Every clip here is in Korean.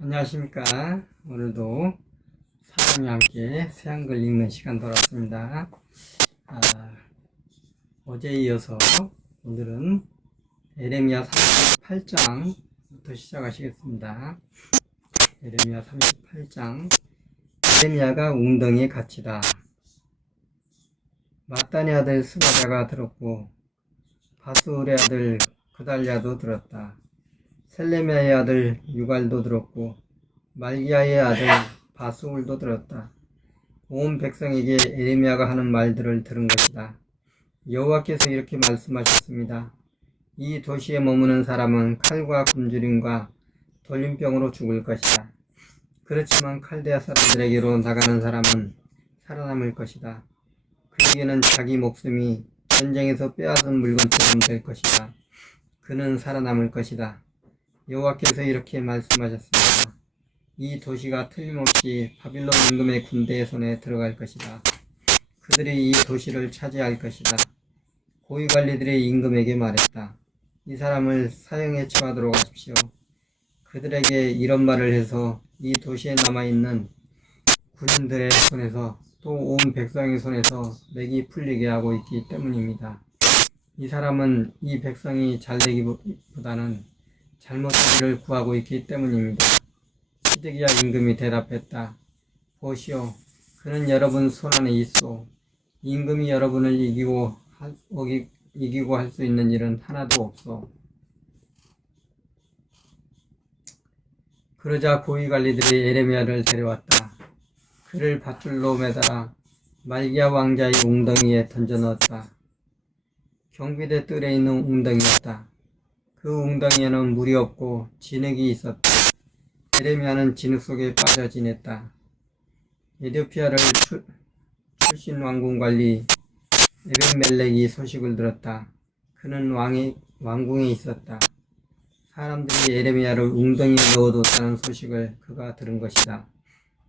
안녕하십니까. 오늘도 사람이 함께 새 한글 읽는 시간 돌아왔습니다. 어제에 이어서 오늘은 에레미야 38장부터 시작하시겠습니다. 에레미야 38장. 에레미야가 웅덩이에 갇히다. 마따니 아들 스가랴가 들었고 바스울의 아들 그달랴도 들었다. 셀레미야의 아들 유갈도 들었고 말기야의 아들 바스울도 들었다. 온 백성에게 에레미야가 하는 말들을 들은 것이다. 여호와께서 이렇게 말씀하셨습니다. 이 도시에 머무는 사람은 칼과 굶주림과 돌림병으로 죽을 것이다. 그렇지만 칼데아 사람들에게로 나가는 사람은 살아남을 것이다. 그에게는 자기 목숨이 전쟁에서 빼앗은 물건처럼 될 것이다. 그는 살아남을 것이다. 여호와께서 이렇게 말씀하셨습니다. 이 도시가 틀림없이 바빌론 임금의 군대의 손에 들어갈 것이다. 그들이 이 도시를 차지할 것이다. 고위관리들이 임금에게 말했다. 이 사람을 사형에 처하도록 하십시오. 그들에게 이런 말을 해서 이 도시에 남아있는 군인들의 손에서 또 온 백성의 손에서 맥이 풀리게 하고 있기 때문입니다. 이 사람은 이 백성이 잘되기보다는 잘못하기를 구하고 있기 때문입니다. 시드기야 임금이 대답했다. 보시오, 그는 여러분 손안에 있소. 임금이 여러분을 이기고 할 수 있는 일은 하나도 없소. 그러자 고위관리들이 에레미야를 데려왔다. 그를 밧줄로 매달아 말기야 왕자의 웅덩이에 던져 넣었다. 경비대 뜰에 있는 웅덩이였다. 그 웅덩이에는 물이 없고 진흙이 있었다. 에레미야는 진흙 속에 빠져 지냈다. 에디오피아를 출신 왕궁 관리 에벤멜렉이 소식을 들었다. 그는 왕궁에 있었다. 사람들이 에레미야를 웅덩이에 넣어뒀다는 소식을 그가 들은 것이다.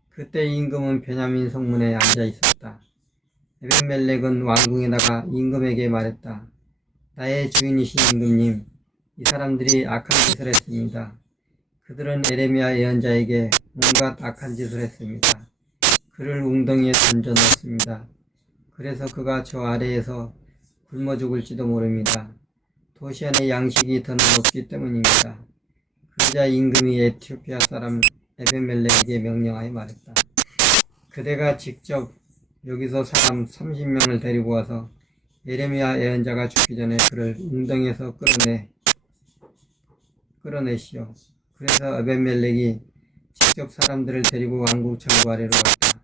그때 임금은 베냐민 성문에 앉아 있었다. 에벤멜렉은 왕궁에 나가 임금에게 말했다. 나의 주인이신 임금님, 이 사람들이 악한 짓을 했습니다. 그들은 에레미야 예언자에게 온갖 악한 짓을 했습니다. 그를 웅덩이에 던져 넣었습니다. 그래서 그가 저 아래에서 굶어 죽을지도 모릅니다. 도시 안에 양식이 더는 없기 때문입니다. 그러자 임금이 에티오피아 사람 에벤멜렉에게 명령하여 말했다. 그대가 직접 여기서 사람 30명을 데리고 와서 에레미야 예언자가 죽기 전에 그를 웅덩이에서 끌어내시오. 그래서 에벤멜렉이 직접 사람들을 데리고 왕궁 창고 아래로 갔다.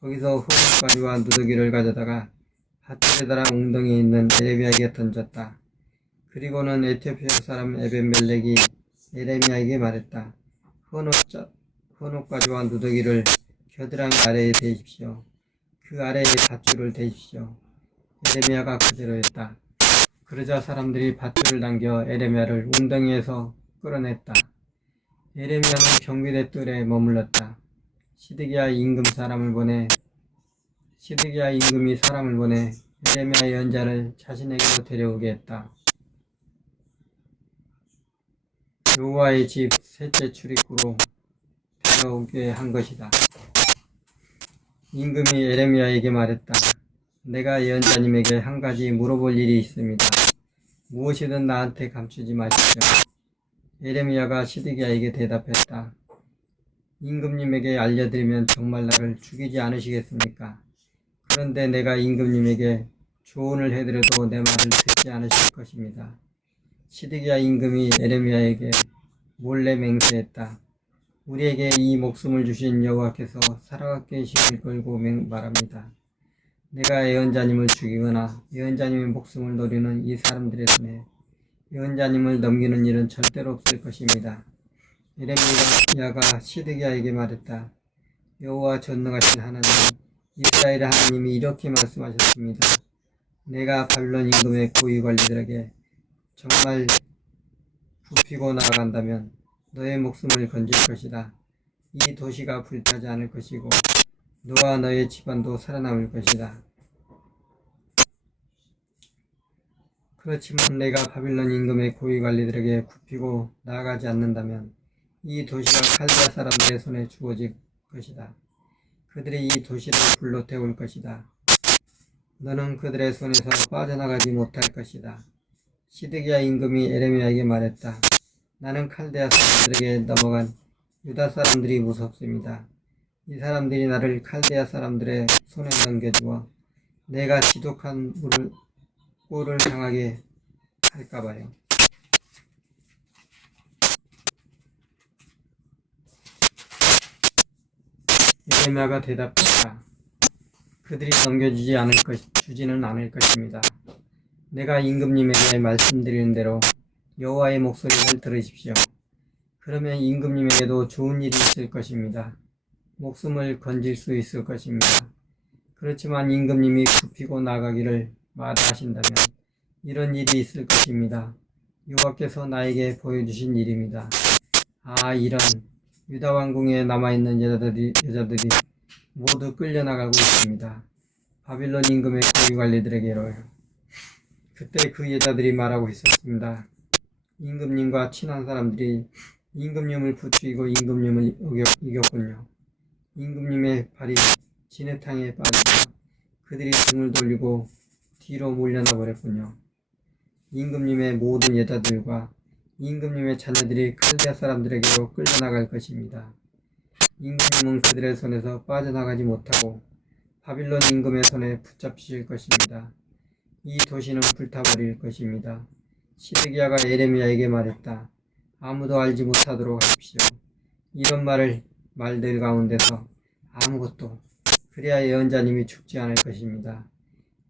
거기서 호박가지와 누더기를 가져다가 밧줄에 달아 웅덩이에 있는 에레미야에게 던졌다. 그리고는 에티오피아 사람 에벤멜렉이 에레미야에게 말했다. 헌옷가지와 누더기를 겨드랑이 아래에 대십시오. 그 아래에 밧줄을 대십시오. 에레미야가 그대로 했다. 그러자 사람들이 밧줄을 당겨 에레미야를 웅덩이에서 끌어냈다. 에레미야는 경비대 뜰에 머물렀다. 시드기야 임금이 사람을 보내 에레미야 예언자를 자신에게로 데려오게 했다. 여호와의 집 셋째 출입구로 데려오게 한 것이다. 임금이 에레미야에게 말했다. 내가 예언자님에게 한 가지 물어볼 일이 있습니다. 무엇이든 나한테 감추지 마십시오. 에레미야가 시드기야에게 대답했다. 임금님에게 알려드리면 정말 나를 죽이지 않으시겠습니까? 그런데 내가 임금님에게 조언을 해드려도 내 말을 듣지 않으실 것입니다. 시드기야 임금이 에레미야에게 몰래 맹세했다. 우리에게 이 목숨을 주신 여호와께서 살아계심을 걸고 말합니다. 내가 예언자님을 죽이거나 예언자님의 목숨을 노리는 이 사람들의 손에 예언자님을 넘기는 일은 절대로 없을 것입니다. 에레미야가 시드기야에게 말했다. 여호와 전능하신 하나님, 이스라엘의 하나님이 이렇게 말씀하셨습니다. 내가 바빌론 임금의 고위관리들에게 정말 굽히고 나아간다면 너의 목숨을 건질 것이다. 이 도시가 불타지 않을 것이고 너와 너의 집안도 살아남을 것이다. 그렇지만 내가 바빌론 임금의 고위관리들에게 굽히고 나아가지 않는다면 이 도시가 칼데아 사람들의 손에 주어질 것이다. 그들이 이 도시를 불로 태울 것이다. 너는 그들의 손에서 빠져나가지 못할 것이다. 시드기야 임금이 에레미야에게 말했다. 나는 칼데아 사람들에게 넘어간 유다 사람들이 무섭습니다. 이 사람들이 나를 칼데아 사람들의 손에 넘겨주어 내가 지독한 꼴을 당하게 할까봐요. 에레미야가 대답했다. 그들이 주지는 않을 것입니다. 내가 임금님에게 말씀드리는 대로 여호와의 목소리를 들으십시오. 그러면 임금님에게도 좋은 일이 있을 것입니다. 목숨을 건질 수 있을 것입니다. 그렇지만 임금님이 굽히고 나가기를 마다하신다면 이런 일이 있을 것입니다. 여호와께서 나에게 보여주신 일입니다. 이런 유다 왕궁에 남아있는 여자들이 모두 끌려나가고 있습니다. 바빌론 임금의 고위관리들에게로요. 그때 그 여자들이 말하고 있었습니다. 임금님과 친한 사람들이 임금님을 부추기고 임금님을 이겼군요. 임금님의 발이 진해탕에 빠지자 그들이 등을 돌리고 뒤로 몰려나 버렸군요. 임금님의 모든 여자들과 임금님의 자녀들이 칼데아 사람들에게로 끌려나갈 것입니다. 임금님은 그들의 손에서 빠져나가지 못하고 바빌론 임금의 손에 붙잡히실 것입니다. 이 도시는 불타버릴 것입니다. 시드기야가 에레미야에게 말했다. 아무도 알지 못하도록 하십시오. 이런 말들 가운데서 아무것도, 그래야 예언자님이 죽지 않을 것입니다.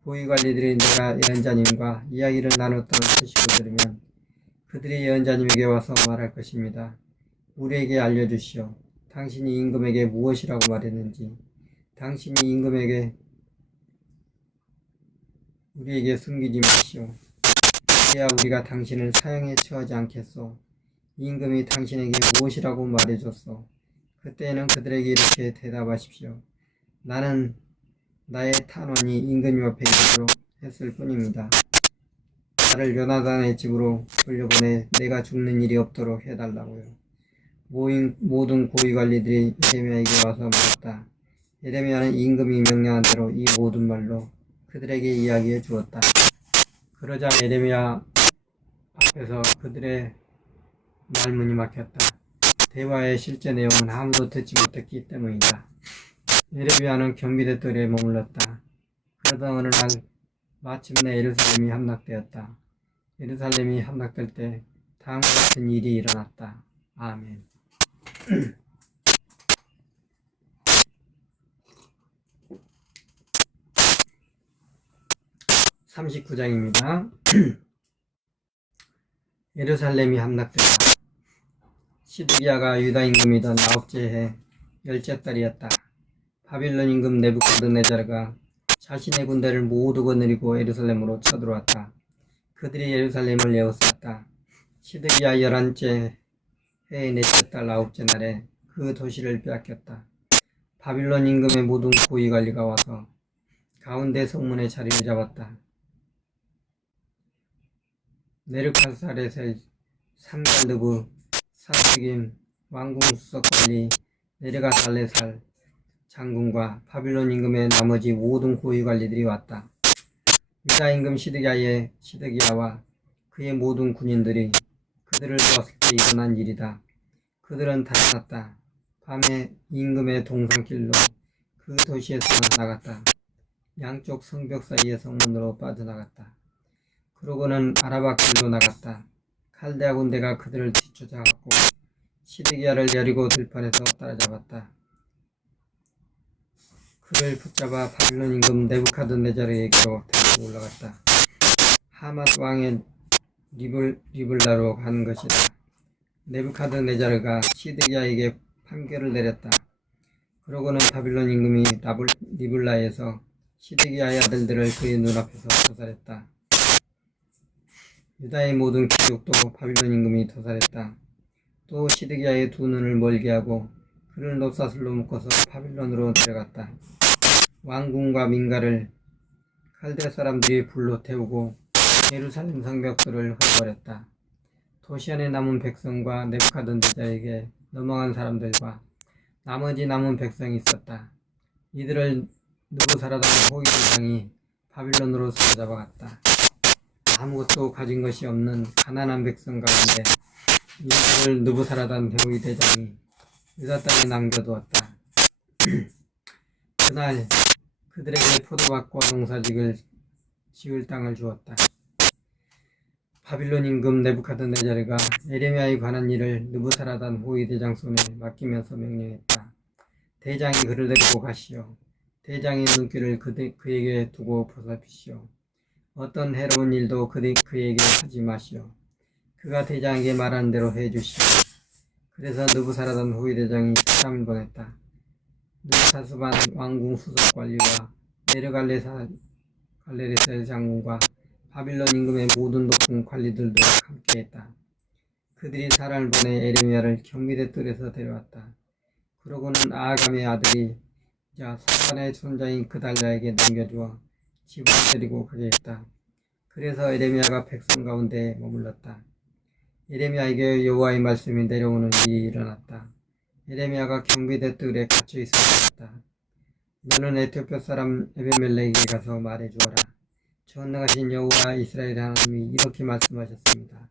고위관리들이 내가 예언자님과 이야기를 나눴다는 소식을 들으면 그들이 예언자님에게 와서 말할 것입니다. 우리에게 알려주시오. 당신이 임금에게 무엇이라고 말했는지, 당신이 임금에게 우리에게 숨기지 마시오. 그래야 우리가 당신을 사형에 처하지 않겠소. 임금이 당신에게 무엇이라고 말해줬소. 그때에는 그들에게 이렇게 대답하십시오. 나는 나의 탄원이 임금님 앞에 있도록 했을 뿐입니다. 나를 요나단의 집으로 돌려보내 내가 죽는 일이 없도록 해달라고요. 모든 고위관리들이 에레미야에게 와서 말했다. 에레미야는 임금이 명령한 대로 이 모든 말로 그들에게 이야기해 주었다. 그러자 에레미야 앞에서 그들의 말문이 막혔다. 대화의 실제 내용은 아무도 듣지 못했기 때문이다. 에레미야는 경비대들에 머물렀다. 그러던 어느 날 마침내 예루살렘이 함락되었다. 예루살렘이 함락될 때 다음과 같은 일이 일어났다. 아멘. 39장입니다. 예루살렘이 함락되었다. 시드기야가 유다 임금이던 9째 해 10째 달이었다. 바빌론 임금 네부갓네자르가 자신의 군대를 모두 거느리고 예루살렘으로 쳐들어왔다. 그들이 예루살렘을 에워쌌다. 시드기야 11째 해의 넷째 달 9째 날에 그 도시를 빼앗겼다. 바빌론 임금의 모든 고위관리가 와서 가운데 성문에 자리를 잡았다. 네르카사렛의 삼갈르브 사스김 왕궁수석관리 네르가살레살 장군과 바빌론 임금의 나머지 모든 고위관리들이 왔다. 유다 임금 시드기야와 그의 모든 군인들이 그들을 보았을 때 일어난 일이다. 그들은 달아났다. 밤에 임금의 동산길로 그 도시에서 나갔다. 양쪽 성벽 사이의 성문으로 빠져나갔다. 그러고는 아라바 길로 나갔다. 칼데아 군대가 그들을 뒤쫓아갔고 시드기야를 여리고 들판에서 따라잡았다. 그를 붙잡아 바빌론 임금 네부갓네자르에게로 데리고 올라갔다. 하맛 왕의 리블라로 간 것이다. 네부갓네자르가 시드기야에게 판결을 내렸다. 그러고는 바빌론 임금이 리블라에서 시드기야의 아들들을 그의 눈앞에서 도살했다. 유다의 모든 귀족도 바빌론 임금이 도살했다. 또 시드기야의 두 눈을 멀게 하고 그를 놋사슬로 묶어서 바빌론으로 데려갔다. 왕궁과 민가를 칼데아 사람들이 불로 태우고 예루살렘 성벽들을 헐어버렸다. 도시 안에 남은 백성과 네부갓네자르에게 넘어간 사람들과 나머지 남은 백성이 있었다. 이들을 느부사라단 호위 대장이 바빌론으로 사로잡아갔다. 아무것도 가진 것이 없는 가난한 백성 가운데 이들을 느부사라단 호위 대장이 유다 땅에 남겨두었다. 그날 그들에게 포도밭과 농사지을 지을 땅을 주었다. 바빌론 임금 네부카드네자르가 에레미야에 관한 일을 느부사라단 호위 대장 손에 맡기면서 명령했다. 대장이 그를 데리고 가시오. 대장의 눈길을 그에게 두고 보살피시오. 어떤 해로운 일도 그에게 하지 마시오. 그가 대장에게 말하는 대로 해주시오. 그래서 느부사라단 호위 대장이 사람을 보냈다. 느부사스반 왕궁 수석 관리와 네르갈레살 장군과 바빌론 임금의 모든 높은 관리들도 함께했다. 그들이 사람을 보내 에레미야를 경비대 뜰에서 데려왔다. 그러고는 아하감의 아들이자 사판의 손자인 그달랴에게 넘겨주어 집으로 데리고 가게 했다. 그래서 에레미야가 백성 가운데 머물렀다. 에레미야에게 여호와의 말씀이 내려오는 일이 일어났다. 에레미야가 경비대 뜰에 갇혀 있었다. 너는 에티오피아 사람 에베멜렉에게 가서 말해주어라. 전능하신 여호와 이스라엘 하나님이 이렇게 말씀하셨습니다.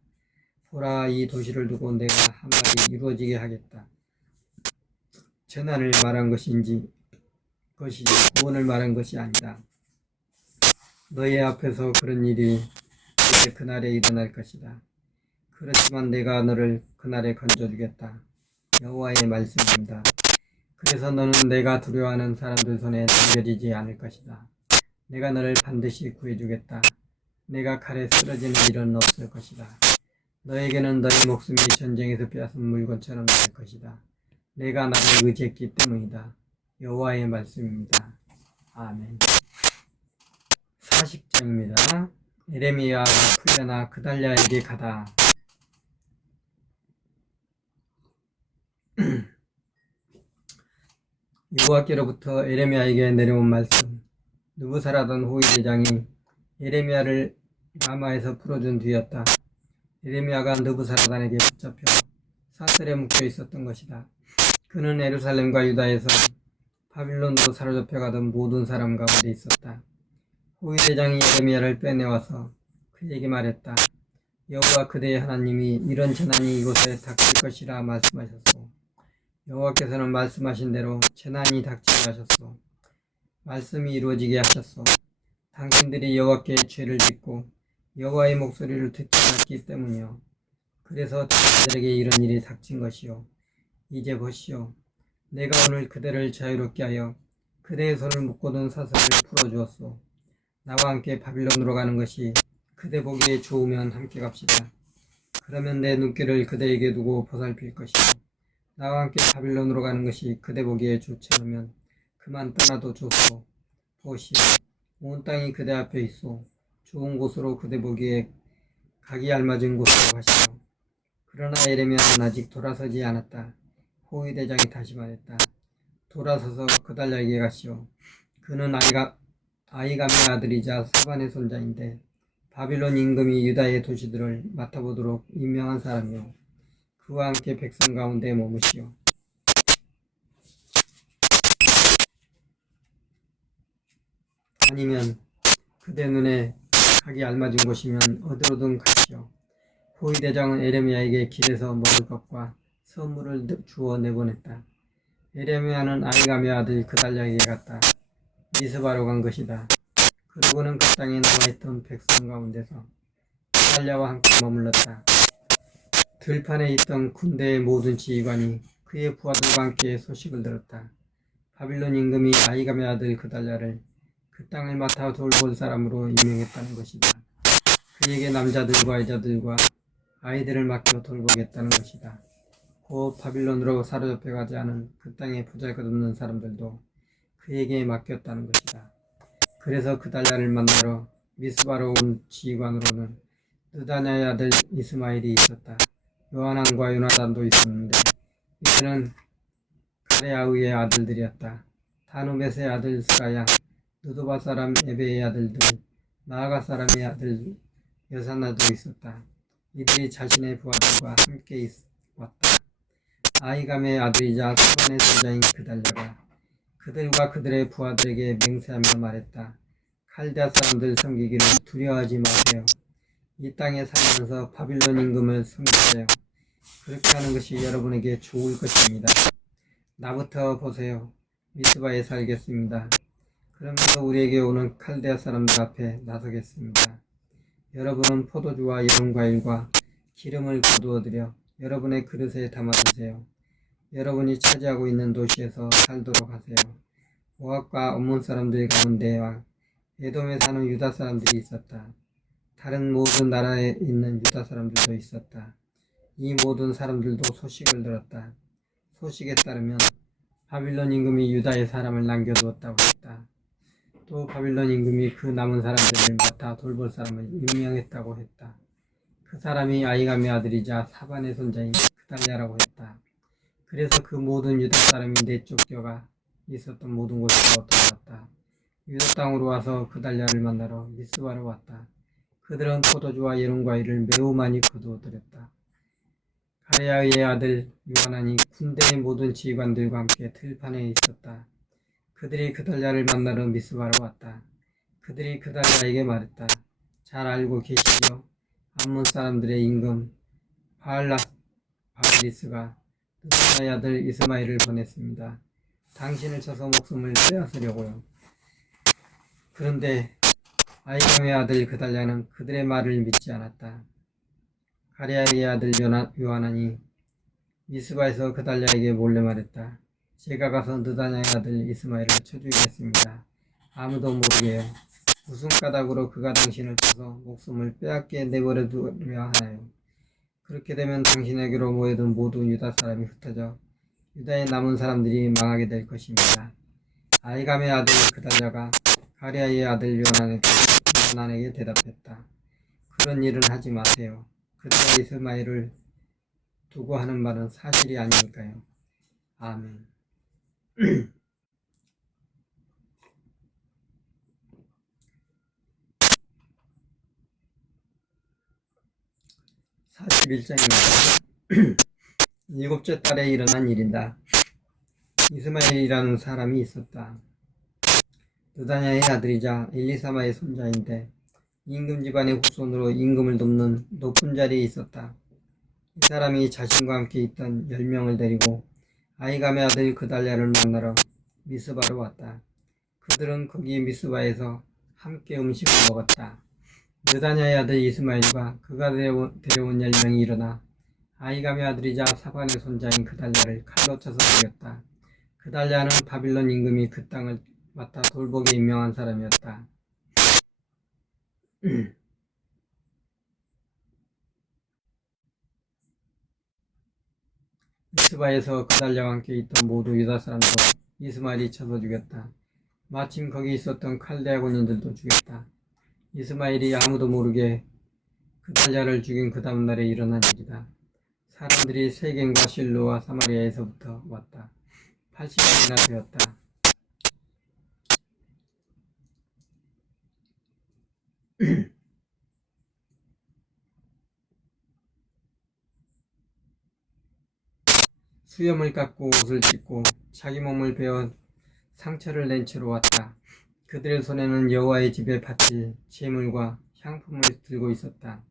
보라, 이 도시를 두고 내가 한 말이 이루어지게 하겠다. 재난을 말한 것이지 구원을 말한 것이 아니다. 너희 앞에서 그런 일이 이제 그날에 일어날 것이다. 그렇지만 내가 너를 그날에 건져주겠다. 여호와의 말씀입니다. 그래서 너는 내가 두려워하는 사람들 손에 넘겨지지 않을 것이다. 내가 너를 반드시 구해주겠다. 내가 칼에 쓰러지는 일은 없을 것이다. 너에게는 너의 목숨이 전쟁에서 빼앗은 물건처럼 될 것이다. 내가 나를 의지했기 때문이다. 여호와의 말씀입니다. 아멘. 40장입니다. 에레미야가 풀려나 그달랴에게 가다. 여호와께로부터 에레미야에게 내려온 말씀. 느부사라단 호위 대장이 에레미야를 라마에서 풀어준 뒤였다. 에레미야가 느부사라단에게 붙잡혀 사슬에 묶여 있었던 것이다. 그는 예루살렘과 유다에서 바빌론으로 사로잡혀가던 모든 사람 가운데 있었다. 호위 대장이 에레미야를 빼내와서 그에게 말했다. 여호와 그대의 하나님이 이런 재난이 이곳에 닥칠 것이라 말씀하셨소. 여호와께서는 말씀하신 대로 재난이 닥치게 하셨소. 말씀이 이루어지게 하셨소. 당신들이 여호와께 죄를 짓고 여호와의 목소리를 듣지 않았기 때문이요. 그래서 당신들에게 이런 일이 닥친 것이요. 이제 보시오. 내가 오늘 그대를 자유롭게 하여 그대의 손을 묶고든 사슬을 풀어주었소. 나와 함께 바빌론으로 가는 것이 그대 보기에 좋으면 함께 갑시다. 그러면 내 눈길을 그대에게 두고 보살필 것이요. 나와 함께 바빌론으로 가는 것이 그대 보기에 좋지 않으면 그만 떠나도 좋소. 보시오. 온 땅이 그대 앞에 있소. 좋은 곳으로 그대 보기에 가기 알맞은 곳으로 가시오. 그러나 에레미야는 아직 돌아서지 않았다. 호위 대장이 다시 말했다. 돌아서서 그달랴에게 가시오. 그는 아이감의 아들이자 사반의 손자인데 바빌론 임금이 유다의 도시들을 맡아보도록 임명한 사람이요. 그와 함께 백성 가운데 머무시오. 아니면 그대 눈에 가기 알맞은 곳이면 어디로든 가시오. 호위 대장은 에레미야에게 길에서 먹을 것과 선물을 주어 내보냈다. 에레미야는 아이감의 아들 그달랴에게 갔다. 미스바로 간 것이다. 그러고는 그 땅에 남아있던 백성 가운데서 그달랴와 함께 머물렀다. 들판에 있던 군대의 모든 지휘관이 그의 부하들과 함께 소식을 들었다. 바빌론 임금이 아이감의 아들 그달랴를 그 땅을 맡아 돌볼 사람으로 임명했다는 것이다. 그에게 남자들과 여자들과 아이들을 맡겨 돌보겠다는 것이다. 곧 바빌론으로 사로잡혀가지 않은 그 땅에 보잘것없는 사람들도 그에게 맡겼다는 것이다. 그래서 그달랴를 만나러 미스바로 온 지휘관으로는 느다냐의 아들 이스마엘이 있었다. 요하난과 요나단도 있었는데 이들은 가레아우의 아들들이었다. 다누벳의 아들 스가야, 느도바 사람 에베의 아들들, 나아가 사람의 아들 여사나도 있었다. 이들이 자신의 부하들과 함께 왔다. 아히감의 아들이자 사반의 손자인 그달랴가 그들과 그들의 부하들에게 맹세하며 말했다. 칼데아 사람들 섬기기를 두려워하지 마세요. 이 땅에 살면서 바빌론 임금을 섬기세요. 그렇게 하는 것이 여러분에게 좋을 것입니다. 나부터 보세요. 미스바에 살겠습니다. 그러면서 우리에게 오는 칼데아 사람들 앞에 나서겠습니다. 여러분은 포도주와 여론과일과 기름을 거두어들여 여러분의 그릇에 담아두세요. 여러분이 차지하고 있는 도시에서 살도록 하세요. 모압과 암몬 사람들 가운데와 에돔에 사는 유다 사람들이 있었다. 다른 모든 나라에 있는 유다 사람들도 있었다. 이 모든 사람들도 소식을 들었다. 소식에 따르면 바빌론 임금이 유다의 사람을 남겨두었다고 했다. 또 바빌론 임금이 그 남은 사람들을 맡아 돌볼 사람을 임명했다고 했다. 그 사람이 아히감의 아들이자 사반의 손자인 그달랴라고 했다. 그래서 그 모든 유다 사람이 내쫓겨가 있었던 모든 곳으로 돌아왔다. 유다 땅으로 와서 그달랴를 만나러 미스바로 왔다. 그들은 포도주와 여론과일을 매우 많이 거두어들였다. 가레야의 아들 요하난이 군대의 모든 지휘관들과 함께 들판에 있었다. 그들이 그달랴를 만나러 미스바로 왔다. 그들이 그달랴에게 말했다. 잘 알고 계시죠? 암몬 사람들의 임금 바알리스가 느다냐의 아들 이스마엘을 보냈습니다. 당신을 쳐서 목숨을 빼앗으려고요. 그런데 아히감의 아들 그달랴는 그들의 말을 믿지 않았다. 가레야의 아들 요하난이 미스바에서 그달랴에게 몰래 말했다. 제가 가서 느다냐의 아들 이스마엘을 쳐주겠습니다. 아무도 모르게요. 무슨 까닭으로 그가 당신을 쳐서 목숨을 빼앗게 내버려두려 하나요? 그렇게 되면 당신에게로 모여든 모든 유다 사람이 흩어져 유다의 남은 사람들이 망하게 될 것입니다. 아히감의 아들 그달랴가 가레야의 아들 요하난에게 대답했다. 그런 일은 하지 마세요. 그들과 이스마엘을 두고 하는 말은 사실이 아니니까요. 아멘. 41장입니다. 일곱째 달에 일어난 일이다. 이스마엘이라는 사람이 있었다. 느다냐의 아들이자 엘리사마의 손자인데 임금 집안의 후손으로 임금을 돕는 높은 자리에 있었다. 이 사람이 자신과 함께 있던 10명을 데리고 아히감의 아들 그달랴를 만나러 미스바로 왔다. 그들은 거기 미스바에서 함께 음식을 먹었다. 느다냐의 아들 이스마엘과 그가 데려온 10명이 일어나 아히감의 아들이자 사반의 손자인 그달랴를 칼로 쳐서 죽였다. 그달랴는 바빌론 임금이 그 땅을 맡아 돌보게 임명한 사람이었다. 미스바에서 그달랴와 함께 있던 모두 유다 사람도 이스마엘이 쳐서 죽였다. 마침 거기 있었던 칼데아 군인들도 죽였다. 이스마엘이 아무도 모르게 그달랴를 죽인 그 다음날에 일어난 일이다. 사람들이 세겜과 실로와 사마리아에서부터 왔다. 80명이나 되었다. 수염을 깎고 옷을 찢고 자기 몸을 베어 상처를 낸 채로 왔다. 그들의 손에는 여호와의 집에 바칠 제물과 향품을 들고 있었다.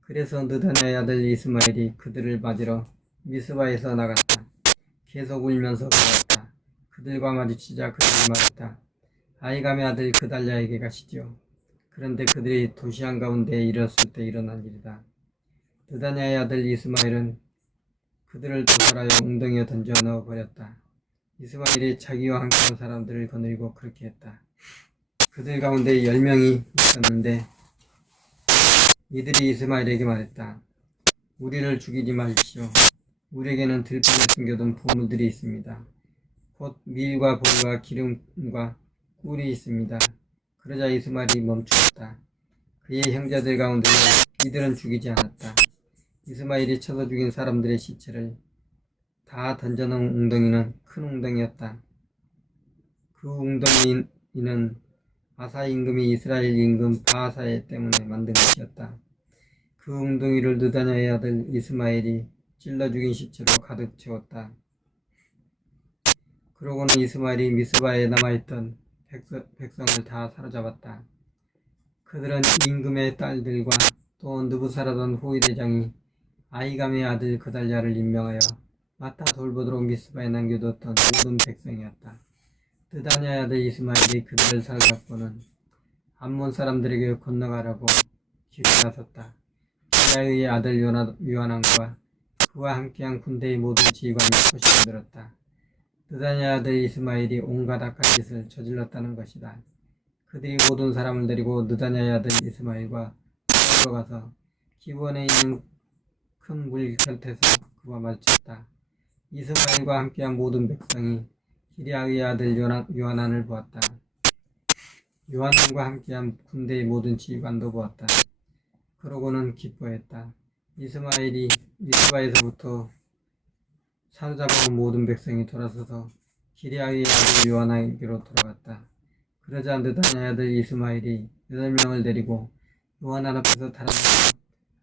그래서 느다냐의 아들 이스마엘이 그들을 맞으러 미스바에서 나갔다. 계속 울면서 걸었다. 그들과 마주치자 그들이 말했다. 아히감의 아들 그달랴에게 가시지요. 그런데 그들이 도시 한가운데에 이르렀을 때 일어난 일이다. 느다냐의 아들 이스마엘은 그들을 도살하여 웅덩이에 던져 넣어버렸다. 이스마엘이 자기와 함께한 사람들을 거느리고 그렇게 했다. 그들 가운데 10명이 있었는데 이들이 이스마엘에게 말했다. 우리를 죽이지 마십시오. 우리에게는 들판에 숨겨둔 보물들이 있습니다. 곧 밀과 보리와 기름과 꿀이 있습니다. 그러자 이스마엘이 멈추었다. 그의 형제들 가운데는 이들은 죽이지 않았다. 이스마엘이 쳐서 죽인 사람들의 시체를 다 던져놓은 웅덩이는 큰 웅덩이였다. 그 웅덩이는 아사 임금이 이스라엘 임금 바하사 때문에 만든 것이었다. 그 웅덩이를 느다냐의 아들 이스마엘이 찔러 죽인 시체로 가득 채웠다. 그러고는 이스마엘이 미스바에 남아있던 백성을 다 사로잡았다. 그들은 임금의 딸들과 또 느부사라던 호위대장이 아히감의 아들 그달랴를 임명하여 맡아 돌보도록 미스바에 남겨뒀던 모든 백성이었다. 느다냐의 아들 이스마엘이 그들을 사로잡고는 암몬 사람들에게 건너가라고 길에 나섰다. 기랴의 아들 요하난과 그와 함께한 군대의 모든 지휘관이 소식을 들었다. 느다냐의 아들 이스마엘이 온갖 악한 짓을 저질렀다는 것이다. 그들이 모든 사람을 데리고 느다냐의 아들 이스마엘과 들어가서 기브온에 있는 큰 물 곁에서 그와 마주쳤다. 이스마엘과 함께한 모든 백성이 기랴의 아들 요하난을 보았다. 요하난과 함께한 군대의 모든 지휘관도 보았다. 그러고는 기뻐했다. 이스마엘이 미스바에서부터 사로잡아온 모든 백성이 돌아서서 기랴의 아들 요하난에게로 돌아갔다. 그러자 느다냐의 아들 이스마엘이 8명을 데리고 요하난 앞에서 달아나서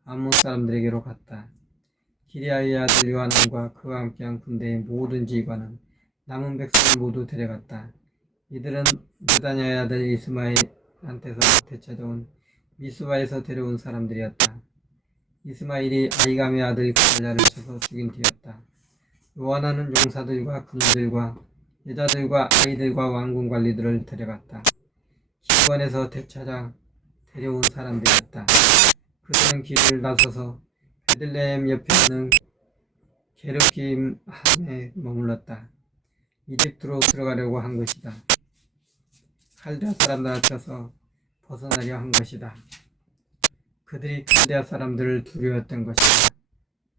암몬 사람들에게로 갔다. 기랴의 아들 요하난과 그와 함께한 군대의 모든 지휘관은 남은 백성을 모두 데려갔다. 이들은 느다냐의 아들 이스마엘한테서 되찾아온 미스바에서 데려온 사람들이었다. 이스마엘이 아히감의 아들 그달랴를 쳐서 죽인 뒤였다. 요하난은 용사들과 군인들과 여자들과 아이들과 왕궁 관리들을 데려갔다. 기브온에서 되찾아 데려온 사람들이었다. 그들은 길을 나서서 베들레헴 옆에 있는 게르킴함에 머물렀다. 이집트로 들어가려고 한 것이다. 칼데아 사람들 앞에서 벗어나려 한 것이다. 그들이 칼데아 사람들을 두려워했던 것이다.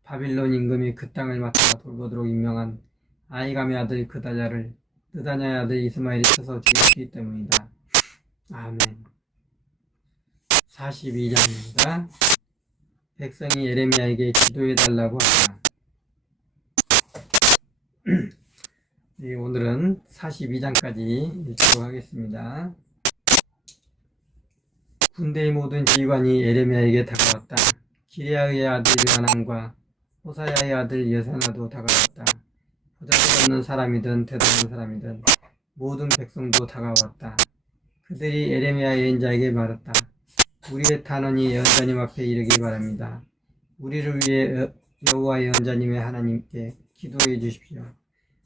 바빌론 임금이 그 땅을 맡아 돌보도록 임명한 아히감의 아들 그달랴를 느다냐의 아들 이스마엘이 쳐서 죽였기 때문이다. 아멘. 42장입니다. 백성이 예레미야에게 기도해달라고 하다. 네, 오늘은 42장까지 읽도록 하겠습니다. 군대의 모든 지휘관이 예레미야에게 다가왔다. 기랴의 아들 요하난과 호사야의 아들 예사나도 다가왔다. 보잘것없는 사람이든 대단한 사람이든 모든 백성도 다가왔다. 그들이 예레미야 예언자에게 말했다. 우리의 탄원이 예언자님 앞에 이르기 바랍니다. 우리를 위해 여호와 예언자님의 하나님께 기도해 주십시오.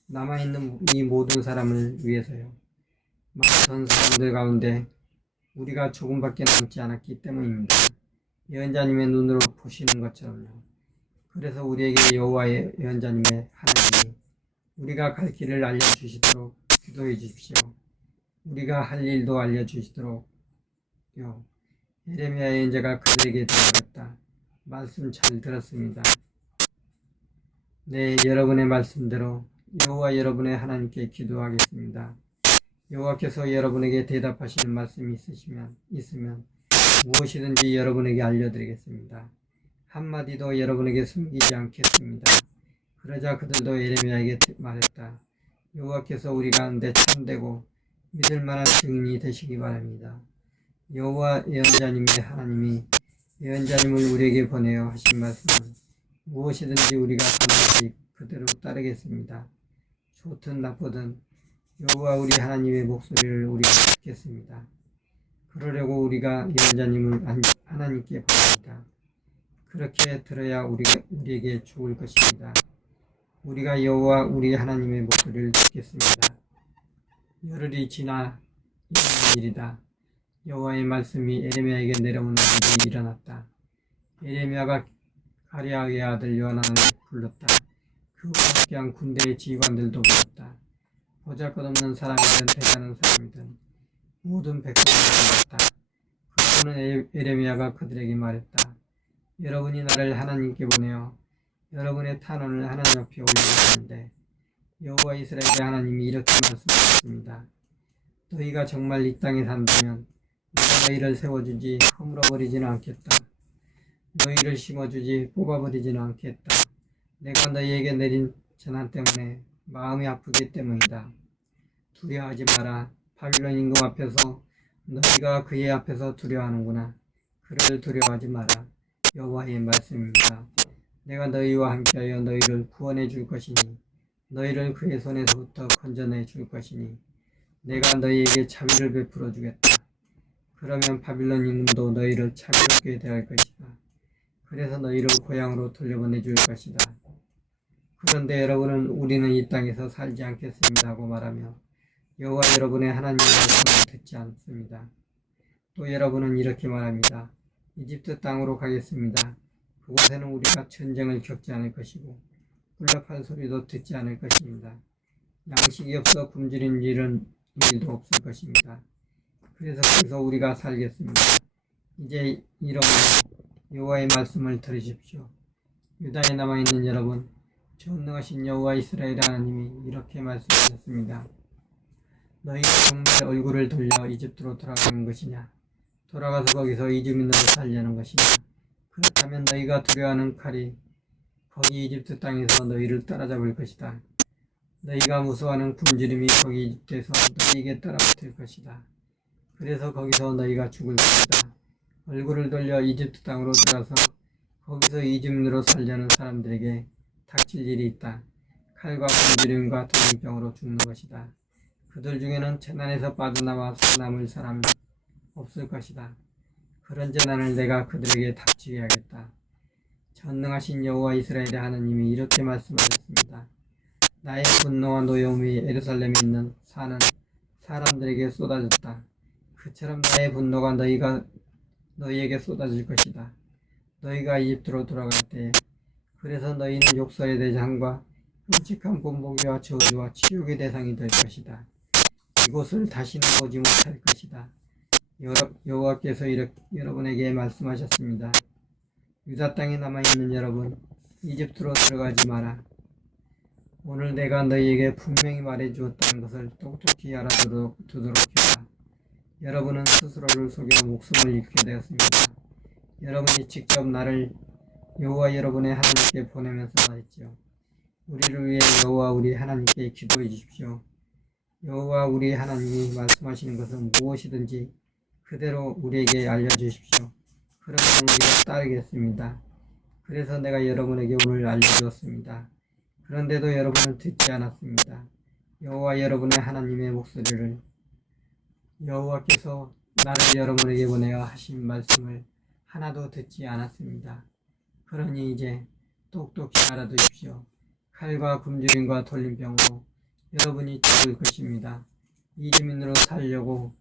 남아있는 이 모든 사람을 위해서요. 많던 사람들 가운데 우리가 조금밖에 남지 않았기 때문입니다. 예언자님의 눈으로 보시는 것처럼요. 그래서 우리에게 여호와의 예언자님의 하나님이 우리가 갈 길을 알려주시도록 기도해 주십시오. 우리가 할 일도 알려주시도록요. 예레미야 예언자가 그들에게 대답했다. 말씀 잘 들었습니다. 네, 여러분의 말씀대로 여호와 여러분의 하나님께 기도하겠습니다. 여호와께서 여러분에게 대답하시는 말씀이 있으면 무엇이든지 여러분에게 알려드리겠습니다. 한마디도 여러분에게 숨기지 않겠습니다. 그러자 그들도 예레미야에게 말했다. 여호와께서 우리 가운데 참되고 믿을만한 증인이 되시기 바랍니다. 여호와 예언자님의 하나님이 예언자님을 우리에게 보내어 하신 말씀은 무엇이든지 우리가 반드시 그대로 따르겠습니다. 좋든 나쁘든 여호와 우리 하나님의 목소리를 우리가 듣겠습니다. 그러려고 우리가 예언자님을 하나님께 보냅니다. 그렇게 들어야 우리에게 죽을 것입니다. 우리가 여호와 우리 하나님의 목소리를 듣겠습니다. 열흘이 지나 일어난 일이다. 여호와의 말씀이 예레미야에게 내려오는 일이 일어났다. 예레미야가 가랴의 아들 요하난을 불렀다. 그와 함께한 군대의 지휘관들도 불렀다. 보잘것없는 사람이든 대단한 사람이든 모든 백성을 불렀다. 그러고는 예레미야가 그들에게 말했다. 여러분이 나를 하나님께 보내어 여러분의 탄원을 하나님 앞에 올리셨는데 여호와 이스라엘의 하나님이 이렇게 말씀하셨습니다. 너희가 정말 이 땅에 산다면 내가 너희를 세워주지 허물어버리지는 않겠다. 너희를 심어주지 뽑아버리지는 않겠다. 내가 너희에게 내린 재난 때문에 마음이 아프기 때문이다. 두려워하지 마라. 바빌론 임금 앞에서 너희가 그의 앞에서 두려워하는구나. 그를 두려워하지 마라. 여호와의 말씀입니다. 내가 너희와 함께하여 너희를 구원해 줄 것이니 너희를 그의 손에서부터 건져내 줄 것이니 내가 너희에게 자비를 베풀어 주겠다. 그러면 바빌론 임금도 너희를 자비롭게 대할 것이다. 그래서 너희를 고향으로 돌려보내 줄 것이다. 그런데 여러분은 우리는 이 땅에서 살지 않겠습니다 하고 말하며 여호와 여러분의 하나님의 말씀을 듣지 않습니다. 또 여러분은 이렇게 말합니다. 이집트 땅으로 가겠습니다. 그곳에는 우리가 전쟁을 겪지 않을 것이고 굴락할 소리도 듣지 않을 것입니다. 양식이 없어 굶주린 일도 없을 것입니다. 그래서 거기서 우리가 살겠습니다. 이제 이러므로 여호와의 말씀을 들으십시오. 유다에 남아있는 여러분, 전능하신 여호와 이스라엘 하나님이 이렇게 말씀하셨습니다. 너희가 정말 얼굴을 돌려 이집트로 돌아가는 것이냐? 돌아가서 거기서 이집민으로 살려는 것이냐? 그렇다면 너희가 두려워하는 칼이 거기 이집트 땅에서 너희를 따라잡을 것이다. 너희가 무서워하는 굶주림이 거기 이집트에서 너희에게 따라붙을 것이다. 그래서 거기서 너희가 죽을 것이다. 얼굴을 돌려 이집트 땅으로 들어서 거기서 이집민으로 살려는 사람들에게 닥칠 일이 있다. 칼과 굶주림과 돌림병으로 죽는 것이다. 그들 중에는 재난에서 빠져나와 살아남을 사람이 없을 것이다. 그런 재난을 내가 그들에게 닥치게 하겠다. 전능하신 여호와 이스라엘의 하나님이 이렇게 말씀하셨습니다. 나의 분노와 노여움이 예루살렘에 있는 사는 사람들에게 쏟아졌다. 그처럼 나의 분노가 너희에게 쏟아질 것이다. 너희가 이집트로 돌아갈 때에 그래서 너희는 욕설의 대상과 끔찍한 본보기와 저주와 치욕의 대상이 될 것이다. 이곳을 다시는 보지 못할 것이다. 여호와께서 여러분에게 말씀하셨습니다. 유다 땅에 남아있는 여러분, 이집트로 들어가지 마라. 오늘 내가 너희에게 분명히 말해주었다는 것을 똑똑히 알아두도록 해라. 여러분은 스스로를 속여 목숨을 잃게 되었습니다. 여러분이 직접 나를 여호와 여러분의 하나님께 보내면서 말했지요. 우리를 위해 여호와 우리 하나님께 기도해 주십시오. 여호와 우리 하나님이 말씀하시는 것은 무엇이든지 그대로 우리에게 알려주십시오. 그러면 우리가 따르겠습니다. 그래서 내가 여러분에게 오늘 알려주었습니다. 그런데도 여러분은 듣지 않았습니다. 여호와 여러분의 하나님의 목소리를 여호와께서 나를 여러분에게 보내어 하신 말씀을 하나도 듣지 않았습니다. 그러니 이제 똑똑히 알아두십시오. 칼과 굶주림과 돌림병으로 여러분이 죽을 것입니다. 이집민으로 살려고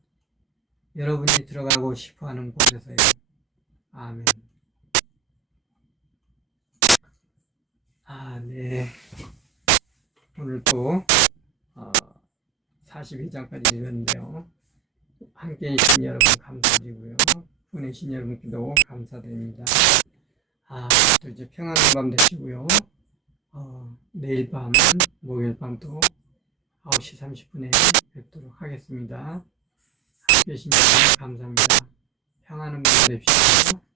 여러분이 들어가고 싶어하는 곳에서요. 아멘. 네. 오늘 또 42장까지 읽었는데요. 함께 해주신 여러분 감사드리고요. 보내신 여러분께도 감사드립니다. 또 이제 평안한 밤 되시고요. 내일 밤, 목요일 밤도 9시 30분에 뵙도록 하겠습니다. 함께 해주신 여러분 감사합니다. 평안한 밤 되십시오.